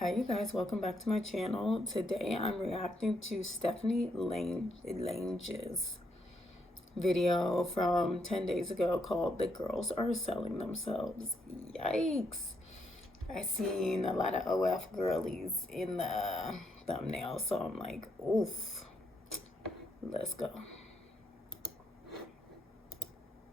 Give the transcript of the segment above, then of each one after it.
Hi you guys, welcome back to my channel. Today I'm reacting to Stephanie Lange's video from 10 days ago called "The Girls Are Selling Themselves." Yikes. I seen a lot of OF girlies in the thumbnail, so I'm like, oof. Let's go.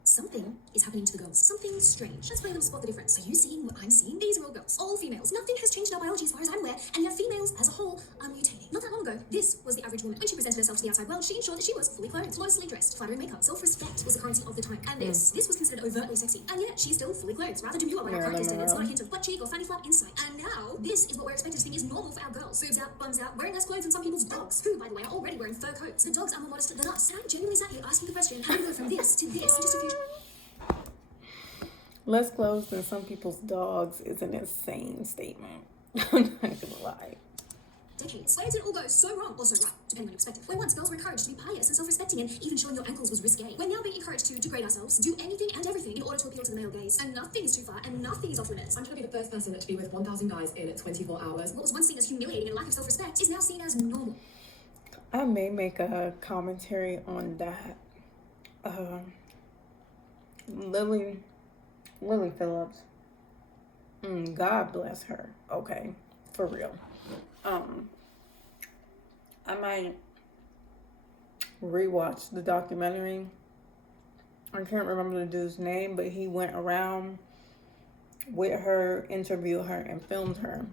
Something is happening to the girls. Something strange. Let's play a little spot the difference. Are you seeing what I'm seeing? These are all girls. All females. Nothing has changed in our biology as far as I'm aware, and yet females as a whole are mutating. Not that long ago, this was the average woman. When she presented herself to the outside world, she ensured that she was fully clothed, flawlessly dressed, flattering makeup. Self-respect was the currency of the time. And this was considered overtly sexy. And yet, she's still fully clothed. Rather demure by our character standards, not a hint of butt cheek or fanny flap inside. And now, this is what we're expected to think is normal for our girls. Boobs out, bums out, wearing less clothes than some people's dogs, who, by the way, are already wearing fur coats. The dogs are more modest than us. And I'm genuinely sat here asking the question, how do we go from this to this in just a few... Less clothes than some people's dogs is an insane statement. I'm not gonna lie. Decades. Where did it all go so wrong or so right, depending on your perspective? Where once girls were encouraged to be pious and self-respecting and even showing your ankles was risque, we're now being encouraged to degrade ourselves, do anything and everything in order to appeal to the male gaze. And nothing is too far and nothing is off limits. I'm trying to be the first person to be with 1,000 guys in 24 hours. What was once seen as humiliating and lack of self-respect is now seen as normal. I may make a commentary on that. Lily Phillips. God bless her. Okay, for real. I might rewatch the documentary. I can't remember the dude's name, but he went around with her, interviewed her, and filmed her.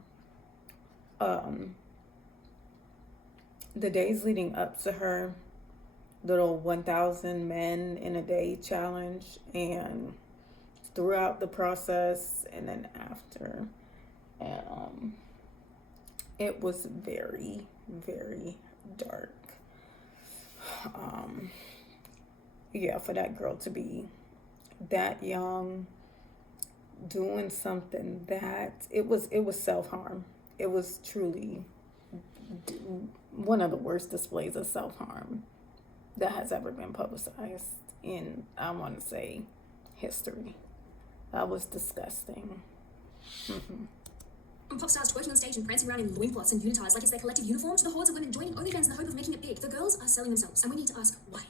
The days leading up to her little 1,000 men in a day challenge, and throughout the process, and then after, and it was very, very dark. Yeah, for that girl to be that young, doing something that it was self-harm. It was truly one of the worst displays of self-harm that has ever been publicized in, I want to say, history. That was disgusting. From pop stars twerking on stage and prancing around in loincloths and unitized like it's their collective uniform, to the hordes of women joining OnlyFans in the hope of making it big, the girls are selling themselves, and we need to ask why.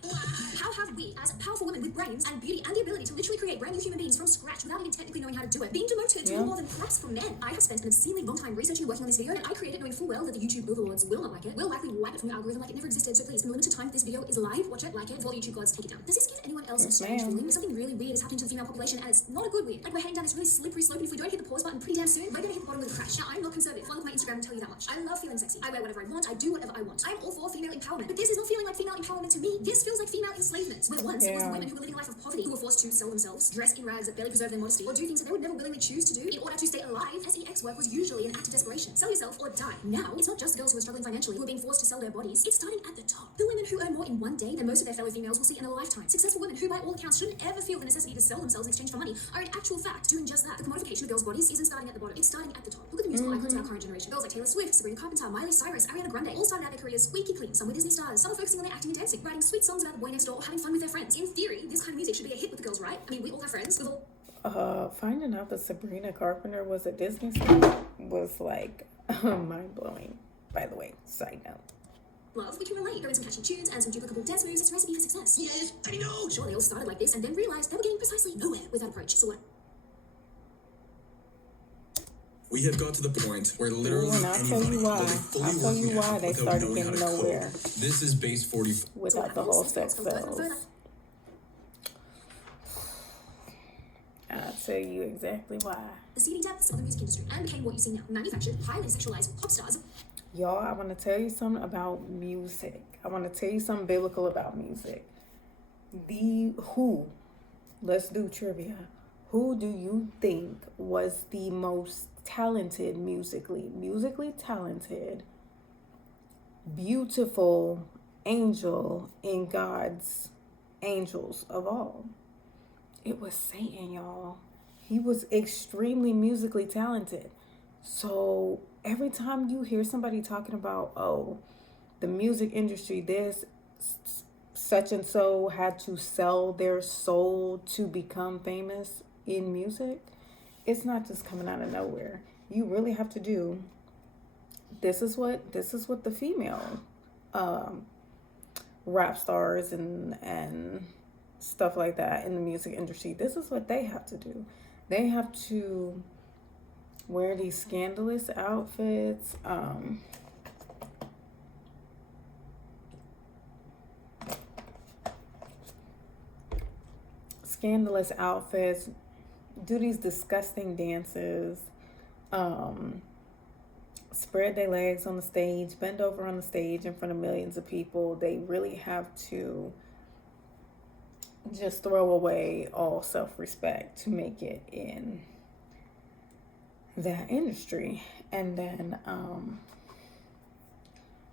How have we, as powerful women with brains and beauty and the ability to literally create brand new human beings from scratch without even technically knowing how to do it, being demoted to more than props from men? I have spent an obscenely long time researching and working on this video, and I created knowing full well that the YouTube overlords will not like it, will likely wipe it from the algorithm like it never existed. So please, in the limited time this video is live, watch it, like it, before the YouTube gods take it down. Does this give anyone else a strange feeling? Something really weird is happening to the female population, and it's not a good weird. Like we're heading down this really slippery slope, and if we don't hit the pause button pretty damn soon, we're gonna hit the bottom with a crash. Now, I'm not conservative. Follow my Instagram and tell you that much. I love feeling sexy. I wear whatever I want. I do whatever I want. I'm all for female empowerment. But this is not feeling like female empowerment to me. This feels like female enslavement. Where once it was the women who were living a life of poverty, who were forced to sell themselves, dress in rags that barely preserve their modesty, or do things that they would never willingly choose to do in order to stay alive. Sex work was usually an act of desperation. Sell yourself or die. Now, it's not just the girls who are struggling financially who are being forced to sell their bodies. It's starting at the top. The women who earn more in one day than most of their fellow females will see in a lifetime. Successful women who, by all accounts, shouldn't ever feel the necessity to sell themselves in exchange for money are in actual fact doing just that. The commodification of girls' bodies isn't starting at the bottom. It's starting at the top. Look at the musical icons of our current generation. Girls like Taylor Swift, Sabrina Carpenter, Miley Cyrus, Ariana Grande, all started out their careers squeaky clean. Some were Disney stars, some are focusing on their acting and dancing, writing sweet songs about the boy next door, or having fun with their friends. In theory, this kind of music should be a hit with the girls, right? I mean, we all have friends. We've all... Finding out that Sabrina Carpenter was a Disney star was like mind-blowing, by the way. Side note. Love, we can relate. Go in some catchy tunes and some duplicable dance moves. It's a recipe for success. Yes, I know. Sure, they all started like this and then realized they were getting precisely nowhere with that approach. So what? We have got to the point where literally I'll tell you why they started getting nowhere. This is base 40 without the whole sex cells. I'll tell you exactly why. The seeding depths of the music industry and became what you see now. Manufactured, highly sexualized pop stars. Y'all, I want to tell you something about music. I want to tell you something biblical about music. Let's do trivia. Who do you think was the most talented musically talented, beautiful angel in God's angels of all? It was Satan, y'all. He was extremely musically talented. So every time you hear somebody talking about, oh, the music industry, this such and so had to sell their soul to become famous in music, it's not just coming out of nowhere. You really have to do this is what the female um, rap stars and stuff like that in the music industry. This is what they have to do. They have to wear these scandalous outfits. Scandalous outfits, do these disgusting dances, um, spread their legs on the stage, bend over on the stage in front of millions of people. They really have to just throw away all self-respect to make it in that industry. And then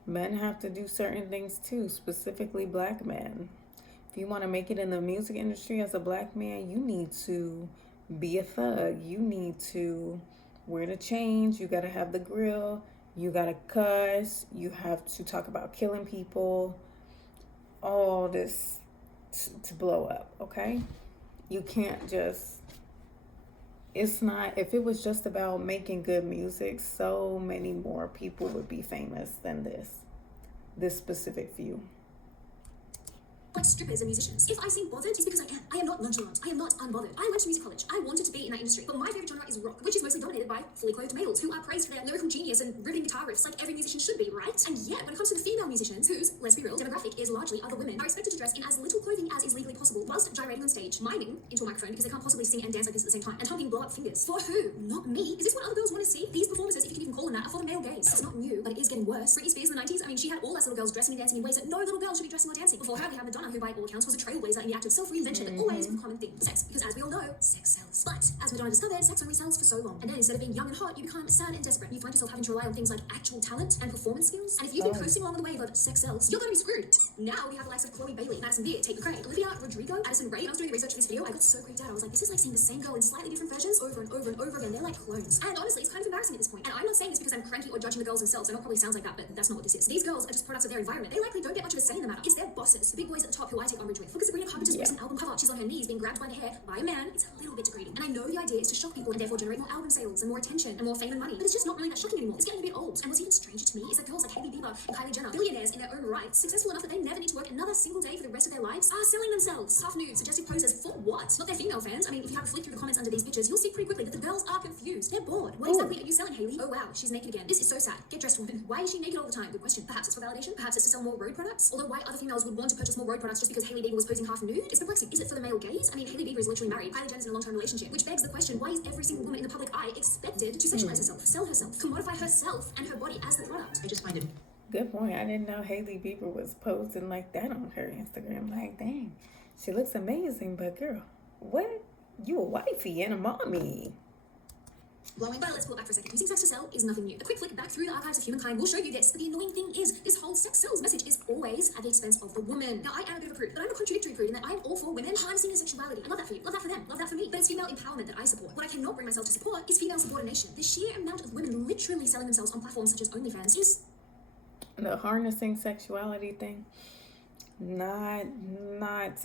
men have to do certain things too, specifically black men. If you want to make it in the music industry as a black man, you need to be a thug. You need to wear the chains. You got to have the grill. You got to cuss. You have to talk about killing people. All this to blow up, okay? You can't just, it's not, if it was just about making good music, so many more people would be famous than this specific few. Like strippers and musicians. If I seem bothered, it's because I am. I am not nonchalant. I am not unbothered. I went to music college. I wanted to be in that industry. But my favorite genre is rock, which is mostly dominated by fully clothed males who are praised for their lyrical genius and riveting guitar riffs like every musician should be, right? And yet, when it comes to the female musicians, whose, let's be real, demographic is largely other women, are expected to dress in as little clothing as is legally possible, whilst gyrating on stage, miming into a microphone because they can't possibly sing and dance like this at the same time, and hugging blow-up fingers. For who? Not me. Is this what other girls want to see? These performances, if you can even call them that, are for the male gaze. It's not new, but it is getting worse. Britney Spears in the 90s, I mean, she had all us little girls dressing and dancing in ways that no little girl should be dressing or dancing. Before her, we had Madonna, who by all accounts was a trailblazer in the act of self-reinvention, but always with a common theme: sex. Because as we all know, sex sells. But as Madonna discovered, sex only sells for so long. And then instead of being young and hot, you become sad and desperate. You find yourself having to rely on things like actual talent and performance skills. And if you've been coasting along the wave of sex sells, you're gonna be screwed. Now we have the likes of Chloe Bailey, Madison Beer, Tate McRae, Olivia Rodrigo, Addison Rae. When I was doing the research for this video, I got so creeped out. I was like, this is like seeing the same girl in slightly different versions over and over and over again. They're like clones. And honestly, it's kind of embarrassing at this point. And I'm not saying this because I'm cranky or judging the girls themselves. I know it probably sounds like that, but that's not what this is. These girls are just products of their environment. They likely don't get much of a say in the matter. It's their bosses, the big boys at the top, who I take umbrage with. Look at Sabrina Carpenter's recent album cover. She's on her knees being grabbed by the hair by a man. It's a little bit degrading. And I know the idea is to shock people and therefore generate more album sales and more attention and more fame and money. But it's just not really that shocking anymore. It's getting a bit old. And what's even stranger to me is that girls like Hailey Bieber and Kylie Jenner, billionaires in their own right, successful enough that they never need to work another single day for the rest of their lives, are selling themselves. Tough nudes, suggestive poses, for what? Not their female fans. I mean, if you have a flick through the comments under these pictures, you'll see pretty quickly that the girls are confused. They're bored. What exactly are you selling, Hailey? Oh wow, she's naked again. This is so sad. Get dressed, woman. Why is she naked all the time? Good question. Perhaps it's for validation. Perhaps it's to sell more road products. Although why other females would want to purchase more road products just because Hailey Bieber was posing half nude is perplexing. Is it for the male gaze? I mean, Hailey Bieber is literally married. Kylie Jenner's in a long-term relationship, which begs the question: why is every single woman in the public eye expected to sexualize herself, sell herself, commodify herself and her body as the product? I just find it. Good point. I didn't know Hailey Bieber was posting like that on her Instagram. Like, dang, she looks amazing, but girl, what? You a wifey and a mommy. Blowing. But let's pull it back for a second. Using sex to sell is nothing new. A quick flick back through the archives of humankind will show you this. But the annoying thing is, this whole sex sells message is always at the expense of the woman. Now, I am a bit of a prude, but I'm a contradictory prude in that I'm all for women harnessing their sexuality. I love that for you. Love that for them. Love that for me. But it's female empowerment that I support. What I cannot bring myself to support is female subordination. The sheer amount of women literally selling themselves on platforms such as OnlyFans is... The harnessing sexuality thing, not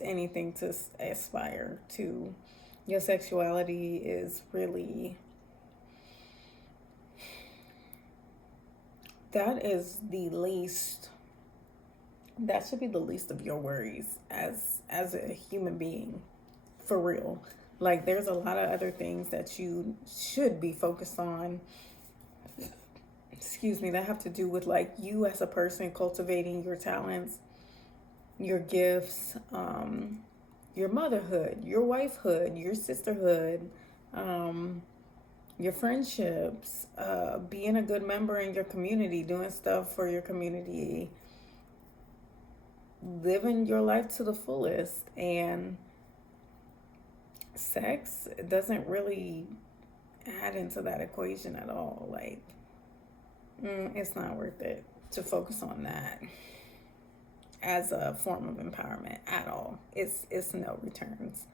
anything to aspire to. Your sexuality is really, that is the least, that should be the least of your worries as a human being, for real. Like, there's a lot of other things that you should be focused on, that have to do with like you as a person cultivating your talents, your gifts, your motherhood, your wifehood, your sisterhood, your friendships, being a good member in your community, doing stuff for your community, living your life to the fullest. And sex doesn't really add into that equation at all. Like, it's not worth it to focus on that as a form of empowerment at all. It's no returns.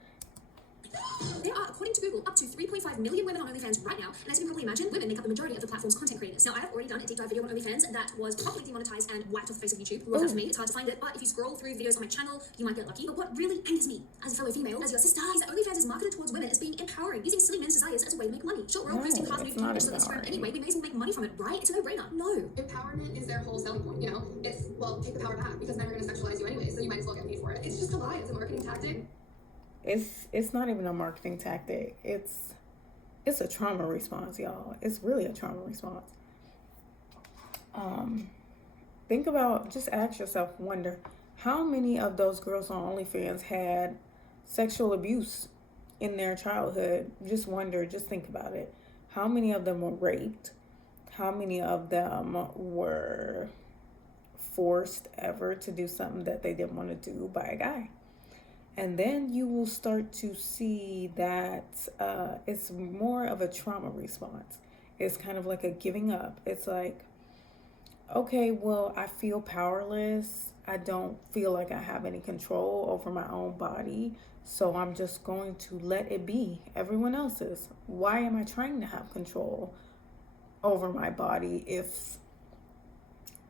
There are, according to Google, up to 3.5 million women on OnlyFans right now, and as you can probably imagine, women make up the majority of the platform's content creators. Now, I have already done a deep dive video on OnlyFans that was properly demonetized and wiped off the face of YouTube. Rules out for me, it's hard to find it, but if you scroll through videos on my channel, you might get lucky. But what really angers me, as a fellow female, as your sister, is that OnlyFans is marketed towards women as being empowering, using silly men's desires as a way to make money. Sure, we're all posting half nude pictures on Instagram anyway, we may as well make money from it, right? It's a no-brainer. No. Empowerment is their whole selling point, you know? It's, well, take the power back because men are going to sexualize you anyway, so you might as well get paid for it. It's just a lie. It's a marketing tactic. It's not even a marketing tactic. It's a trauma response, y'all. It's really a trauma response. Think about, just ask yourself, wonder, how many of those girls on OnlyFans had sexual abuse in their childhood? Just wonder, just think about it. How many of them were raped? How many of them were forced ever to do something that they didn't want to do by a guy? And then you will start to see that it's more of a trauma response. It's kind of like a giving up. It's like, okay, well, I feel powerless. I don't feel like I have any control over my own body. So I'm just going to let it be everyone else's. Why am I trying to have control over my body if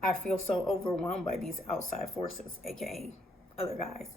I feel so overwhelmed by these outside forces, aka other guys?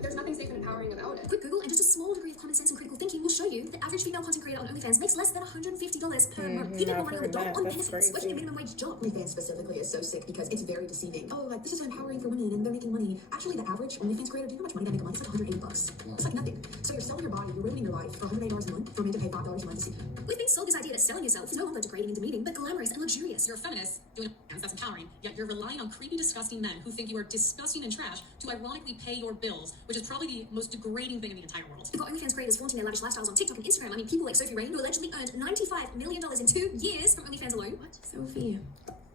There's nothing safe and empowering about it. Quick Google and just a small degree of common sense and critical thinking will show you that the average female content creator on OnlyFans makes less than $150 per month. You make more money on the dot on benefits, working a minimum wage job. OnlyFans specifically is so sick because it's very deceiving. Oh, like this is empowering for women and they're making money. Actually, the average OnlyFans creator, do you know how much money they make a month? It's like $180. It's like nothing. So you're selling your body, you're ruining your life for $180 a month for men to pay $5 a month to see. We've been sold this idea that selling yourself is no longer degrading and demeaning, but glamorous and luxurious. You're a feminist doing that's empowering, yet you're relying on creepy, disgusting men who think you are disgusting and trash to ironically pay your bills, which is probably the most degrading thing in the entire world. You've got OnlyFans creators flaunting their lavish lifestyles on TikTok and Instagram. I mean, people like Sophie Rain, who allegedly earned $95 million in 2 years from OnlyFans alone. What? Sophie,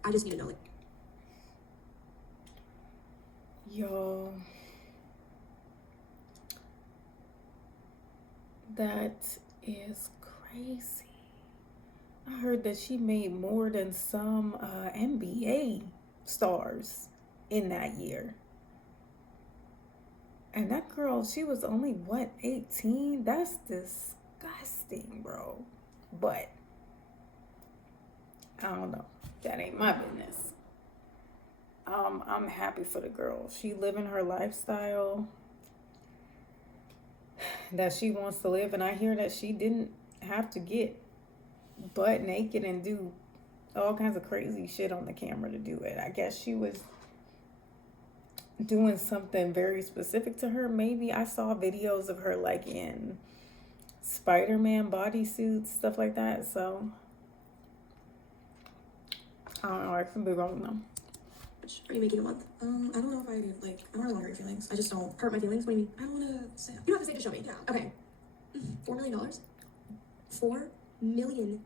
I just need to know, like, Yo, that is crazy. I heard that she made more than some NBA stars in that year. And that girl, she was only, what, 18? That's disgusting, bro. But, I don't know. That ain't my business. I'm happy for the girl. She living her lifestyle that she wants to live. And I hear that she didn't have to get butt naked and do all kinds of crazy shit on the camera to do it. I guess she was doing something very specific to her. Maybe I saw videos of her like in Spider-Man bodysuits, stuff like that. So I don't know. I can be wrong though. which are you making a month? I don't know if I do, like, I don't really hurt your feelings. I just don't hurt my feelings. What do you mean? I don't want to say. You don't have to say, just show me. Yeah. Okay. $4 million? $4 million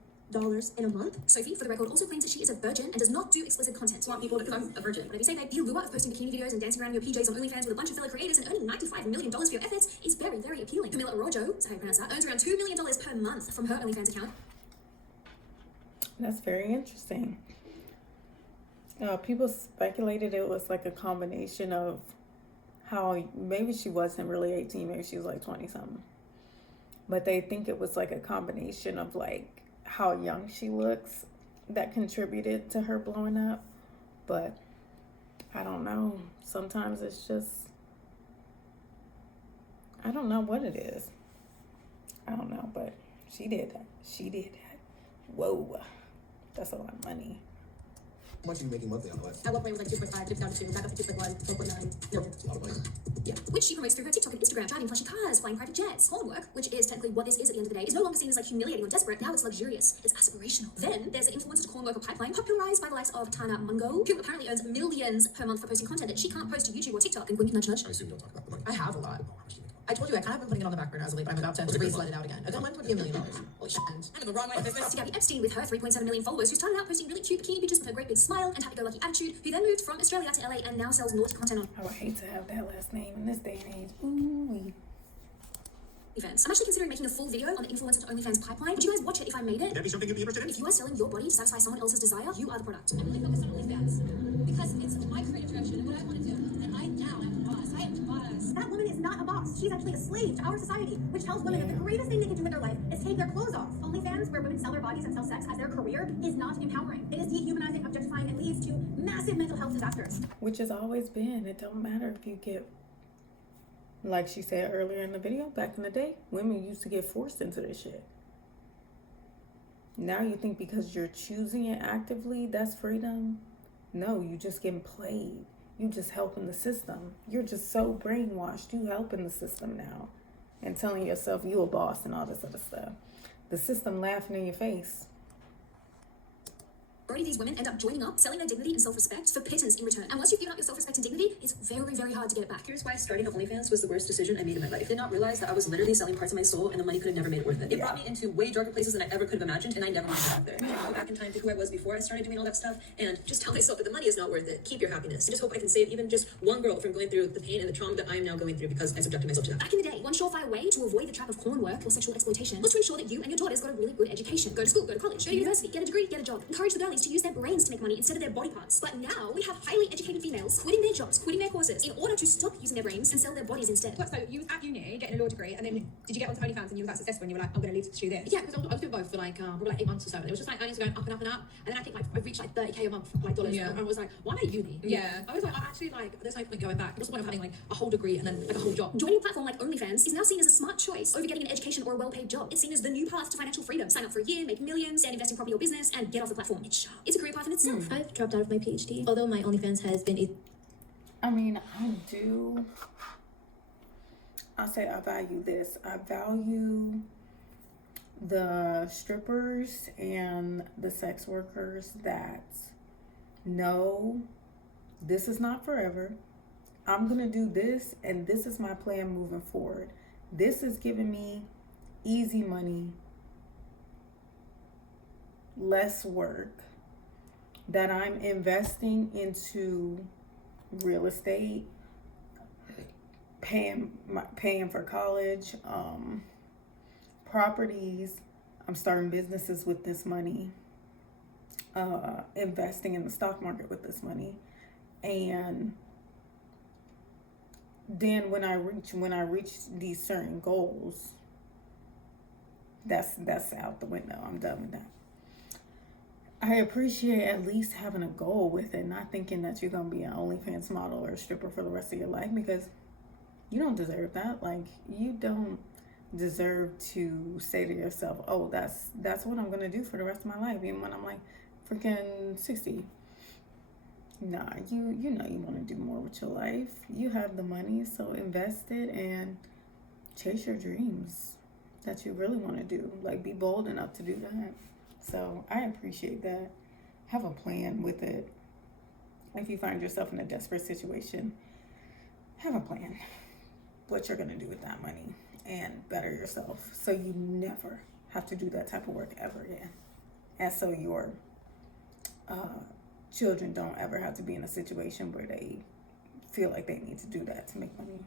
in a month? Sophie, for the record, also claims that she is a virgin and does not do explicit content. A lot of people, because I'm a virgin. Whatever you say, babe, the allure of posting bikini videos and dancing around in your PJs on OnlyFans with a bunch of fellow creators and earning $95 million for your efforts is very, very appealing. Camila Arroyo, is how you pronounce that, earns around $2 million per month from her OnlyFans account. That's very interesting. People speculated it was like a combination of how maybe she wasn't really 18, maybe she was like 20 something. But they think it was like a combination of like how young she looks that contributed to her blowing up. But I don't know. Sometimes it's just, I don't know what it is. I don't know, but she did that. She did that. Whoa. That's a lot of money. How much are you making monthly on the live? At one point it was like 2.5, dipped down to 2, back up to 2.1, 4.9. No. It's a lot of money. Yeah. Which she promotes through her TikTok and Instagram, driving flashy cars, flying private jets. Porn work, which is technically what this is at the end of the day, is no longer seen as like humiliating or desperate. Now it's luxurious. It's aspirational. Then there's the influencer to corn worker pipeline, popularized by the likes of Tana Mungo, who apparently earns millions per month for posting content that she can't post to YouTube or TikTok. And wink, nudge, nudge. I assume you don't talk about the money. I have a lot. Oh, how much do you make? I told you I kind of been putting it on the back burner as of late, but I'm about to re-sled it out again. A good month would be $1 million. Holy shit. I'm in the wrong line of business. To Gabby Epstein with her 3.7 million followers, who started out posting really cute bikini pictures with her great big smile and happy-go-lucky attitude, who then moved from Australia to LA and now sells naughty content on I would hate to have that last name in this day and age. Ooh. OnlyFans. I'm actually considering making a full video on the influencer to OnlyFans pipeline. Would you guys watch it if I made it? Would that be something you'd be interested in? If you are selling your body to satisfy someone else's desire, you are the product. I'm really focused on OnlyFans because it's my creative direction and what I want to do. And I now am the boss. I am the boss. That woman is not a boss. She's actually a slave to our society, which tells women that the greatest thing they can do with their life is take their clothes off. OnlyFans, where women sell their bodies and sell sex as their career, is not empowering. It is dehumanizing, objectifying, and leads to massive mental health disasters. Which has always been. It don't matter if you get, like she said earlier in the video, back in the day, women used to get forced into this shit. Now you think because you're choosing it actively, that's freedom? No, you just getting played. You just helping the system. You're just so brainwashed. You helping the system now and telling yourself you a boss and all this other stuff. The system laughing in your face. Majority of these women end up joining up, selling their dignity and self-respect for pittance in return. And once you've given up your self-respect and dignity, it's very, very hard to get it back. Here's why starting an OnlyFans was the worst decision I made in my life. I did not realize that I was literally selling parts of my soul and the money could have never made it worth it. It brought me into way darker places than I ever could have imagined, and I never wanted to get out there. I go back in time to who I was before I started doing all that stuff and just tell myself that the money is not worth it. Keep your happiness. I just hope I can save even just one girl from going through the pain and the trauma that I am now going through because I subjected myself to that. Back in the day, one surefire way to avoid the trap of porn work or sexual exploitation was to ensure that you and your daughters got a really good education. Go to school, go to college, go to university, get a degree, get a job. Encourage the girlies to use their brains to make money instead of their body parts. But now we have highly educated females quitting their jobs, quitting their courses in order to stop using their brains and sell their bodies instead. So you was at uni getting a law degree, and then did you get onto OnlyFans and you were that successful and you were like, I'm going to leave to pursue this? Yeah, because I was doing both for like probably like 8 months or so, and it was just like earnings were going up and up and up, and then I think like I reached like 30K a month like dollars, Yeah. and I was like, why am I at uni? Yeah. I was like, I actually like there's no point going back. What's the point of having like a whole degree and then like a whole job? Joining a platform like OnlyFans is now seen as a smart choice over getting an education or a well-paid job. It's seen as the new path to financial freedom. Sign up for a year, make millions, and invest in property or business, and get off the platform. It's sharp. It's a career path in itself. I've dropped out of my PhD, although my OnlyFans has been a I'll say I value this. I value the strippers and the sex workers that know this is not forever. I'm going to do this, and this is my plan moving forward. This is giving me easy money, less work, that I'm investing into real estate, paying for college, properties. I'm starting businesses with this money, investing in the stock market with this money, and then when I reach these certain goals, that's out the window. I'm done with that. I appreciate at least having a goal with it, not thinking that you're gonna be an OnlyFans model or a stripper for the rest of your life, because you don't deserve that. Like, you don't deserve to say to yourself, oh, that's what I'm gonna do for the rest of my life, even when I'm like freaking 60. Nah, you know you want to do more with your life. You have the money, so invest it and chase your dreams that you really want to do. Like, be bold enough to do that. So I appreciate that. Have a plan with it. If you find yourself in a desperate situation, have a plan. What you're going to do with that money and better yourself so you never have to do that type of work ever again. And so your children don't ever have to be in a situation where they feel like they need to do that to make money.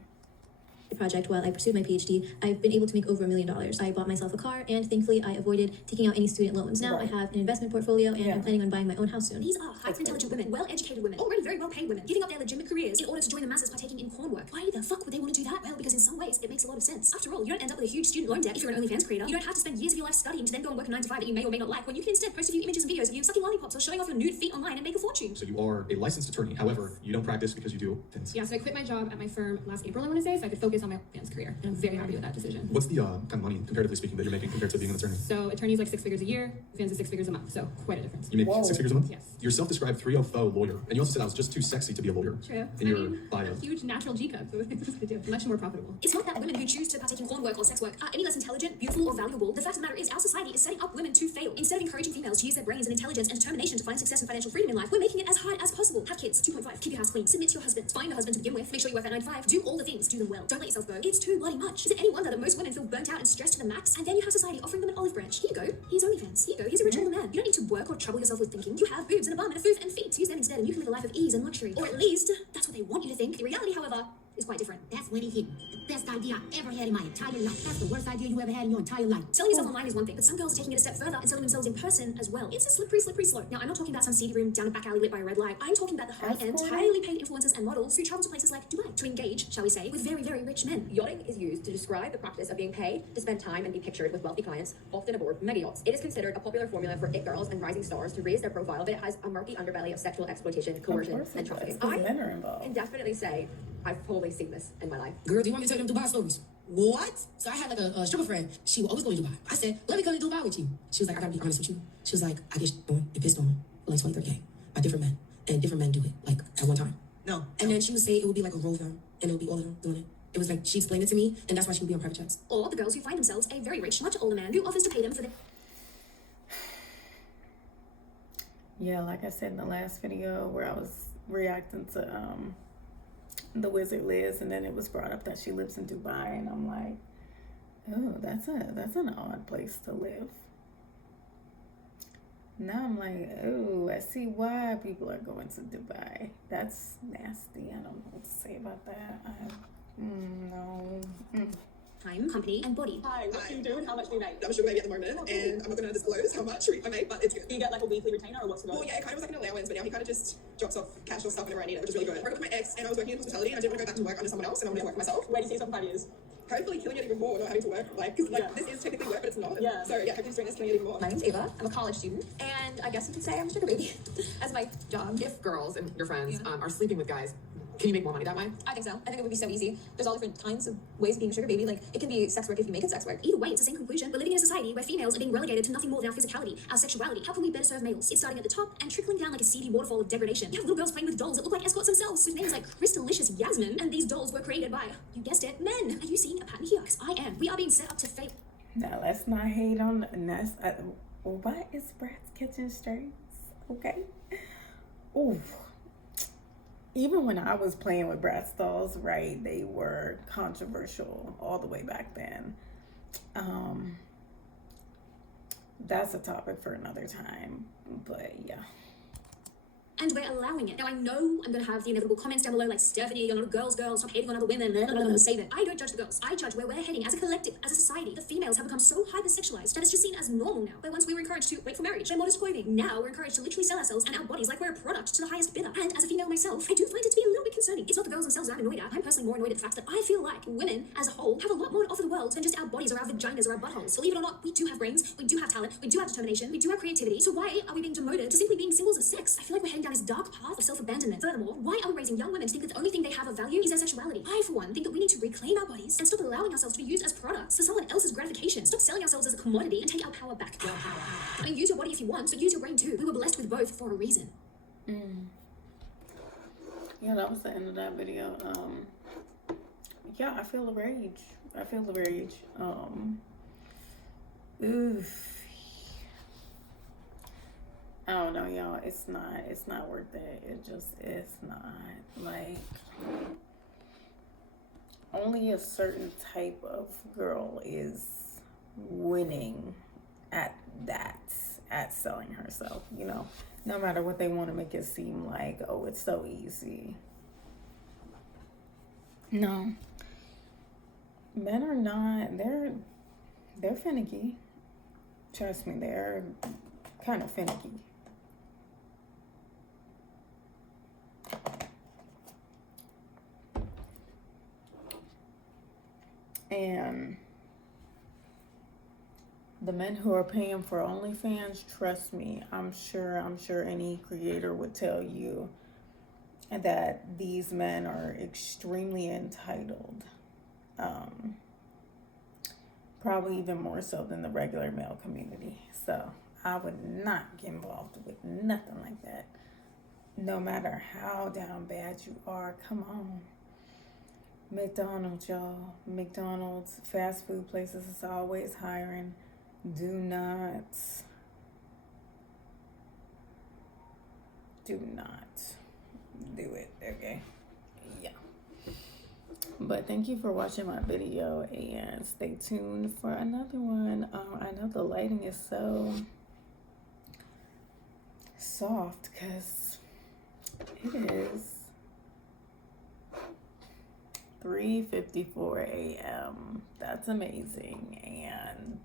project while I pursued my PhD, I've been able to make over $1 million. I bought myself a car, and thankfully I avoided taking out any student loans. Now I have an investment portfolio, and I'm planning on buying my own house soon. These are hyper-intelligent women, well-educated women, already very well-paid women, giving up their legitimate careers in order to join the masses partaking in porn work. Why the fuck would they want to do that? Well, because in some ways it makes a lot of sense. After all, you don't end up with a huge student loan debt if you're an OnlyFans creator. You don't have to spend years of your life studying to then go and work a 9 to 5 that you may or may not like, when you can instead post a few images and videos of you sucking lollipops or showing off your nude feet online and make a fortune. So you are a licensed attorney. However, you don't practice because you do things. Yeah, so I quit my job at my firm last April, I want to say, so I could focus on my fans career. And I'm very happy with that decision. What's the kind of money, comparatively speaking, that you're making compared to being an attorney? So attorney's like 6 figures a year, fans is 6 figures a month, so quite a difference. You make 6 figures a month? Yes. You're self-described 304 lawyer, and you also said I was just too sexy to be a lawyer. True. In your bio. Huge natural G cup, so it's gonna do much more profitable. It's not that women who choose to partake in porn work or sex work are any less intelligent, beautiful, or valuable. The fact of the matter is, our society is setting up women to fail. Instead of encouraging females to use their brains and intelligence and determination to find success and financial freedom in life, we're making it as hard as possible. Have kids. 2.5. Keep your house clean. Submit to your husband. Find a husband to begin with. Make sure you work at 9 to 5. Do all the things. Do them well. Don't let yourself go. It's too bloody much. Is it any wonder that most women feel burnt out and stressed to the max? And then you have society offering them an olive branch. Here you go. Here's OnlyFans. Here you go. Here's a rich older man. You don't need to work or trouble yourself with thinking. You have boobs and a bum and a foof and feet. Use them instead, and you can live a life of ease and luxury. Or at least, that's what they want you to think. The reality, however, is quite different. That's when it hit me. The best idea I ever had in my entire life. That's the worst idea you ever had in your entire life. Selling yourself online is one thing, but some girls are taking it a step further and selling themselves in person as well. It's a slippery slope. Now, I'm not talking about some seedy room down a back alley lit by a red light. I'm talking about the high-end, highly paid influencers and models who travel to places like Dubai to engage, shall we say, with very, very rich men. Yachting is used to describe the practice of being paid to spend time and be pictured with wealthy clients, often aboard mega yachts. It is considered a popular formula for it girls and rising stars to raise their profile, but it has a murky underbelly of sexual exploitation, coercion, and trafficking. Men are involved. Can definitely say I've totally seen this in my life. Girl, do you want me to tell them Dubai stories? What? So I had like a stripper friend. She would always go to Dubai. I said, let me come to Dubai with you. She was like, I gotta be honest with you. She was like, I get on and pissed on for like 23K by different men. And different men do it, like at one time. No. And then she would say it would be like a role film, and it would be all of them doing it. It was like, she explained it to me, and that's why she would be on private jets. Or the girls who find themselves a very rich, much older man who offers to pay them for their... Yeah, like I said in the last video where I was reacting to the Wizard Liz, and then it was brought up that she lives in Dubai, and I'm like, oh, that's an odd place to live. Now I'm like, oh, I see why people are going to Dubai. That's nasty. I don't know what to say about that. No. Time, company, and body. Hi, what do you do and how much do you make? I'm a sugar baby at the moment, and I'm not going to disclose how much I make, but it's good. Do you get like a weekly retainer or what's the goal? Well, yeah, it kind of was like an allowance, but now he kind of just drops off cash or stuff whenever I need it, which is really good. I broke up with my ex, and I was working in hospitality, and I didn't want to go back to work under someone else, and I'm going to work for myself. Where do you see yourself in 5 years? Hopefully killing it even more, not having to work, like, because this is technically work, but it's not. Yeah. So yeah, hopefully just doing this, killing it even more. My name's Ava. I'm a college student, and I guess you could say I'm a sugar baby as my job. If girls and your friends are sleeping with guys, can you make more money that way? I think so. I think it would be so easy. There's all different kinds of ways of being a sugar baby. Like, it can be sex work if you make it sex work. Either way, it's the same conclusion. We're living in a society where females are being relegated to nothing more than our physicality, our sexuality. How can we better serve males? It's starting at the top and trickling down like a seedy waterfall of degradation. You have little girls playing with dolls that look like escorts themselves, with names like Crystalicious Yasmin, and these dolls were created by, you guessed it, men. Are you seeing a pattern here? Because I am. We are being set up to fail. Now, let's not hate on what is Brat's Kitchen Streets? Okay. Ooh. Even when I was playing with Bratz dolls, right, they were controversial all the way back then. That's a topic for another time, but yeah. And we're allowing it. Now, I know I'm going to have the inevitable comments down below like, Stephanie, you're not a girl, stop hating on other women, save it. I don't judge the girls. I judge where we're heading as a collective, as a society. The females have become so hypersexualized that it's just seen as normal now. Where once we were encouraged to wait for marriage and modest clothing, now we're encouraged to literally sell ourselves and our bodies like we're a product to the highest bidder. And as a female myself, I do find it to be a little bit concerning. It's not the girls themselves that I'm annoyed at. I'm personally more annoyed at the fact that I feel like women as a whole have a lot more to offer the world than just our bodies or our vaginas or our buttholes. Believe it or not, we do have brains, we do have talent, we do have determination, we do have creativity. So why are we being demoted to simply being symbols of sex? I feel like we're heading down this dark path of self-abandonment. Furthermore, why are we raising young women to think that the only thing they have of value is their sexuality? I, for one, think that we need to reclaim our bodies and stop allowing ourselves to be used as products for someone else's gratification. Stop selling ourselves as a commodity and take our power back. I mean, use your body if you want, but use your brain too. We were blessed with both for a reason. Yeah, that was the end of that video. Yeah, I feel the rage. Oof. I don't know, y'all. It's not worth it. It's not. Like, only a certain type of girl is winning at selling herself, you know, no matter what they want to make it seem like, oh, it's so easy. No. Men are not, they're finicky. Trust me, they're kind of finicky. And the men who are paying for OnlyFans, trust me, I'm sure any creator would tell you that these men are extremely entitled. Probably even more so than the regular male community. So I would not get involved with nothing like that. No matter how down bad you are, come on. McDonald's, y'all. McDonald's, fast food places is always hiring. Do not do it, okay? Yeah. But thank you for watching my video, and stay tuned for another one. I know the lighting is so soft because it is 3:54 a.m. That's amazing. And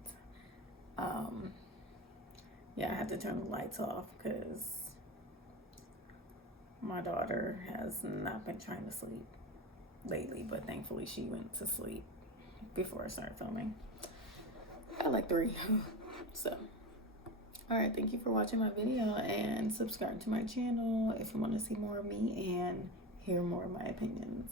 yeah, I had to turn the lights off because my daughter has not been trying to sleep lately, but thankfully she went to sleep before I started filming at like 3. So all right, thank you for watching my video, and subscribe to my channel if you want to see more of me and hear more of my opinions.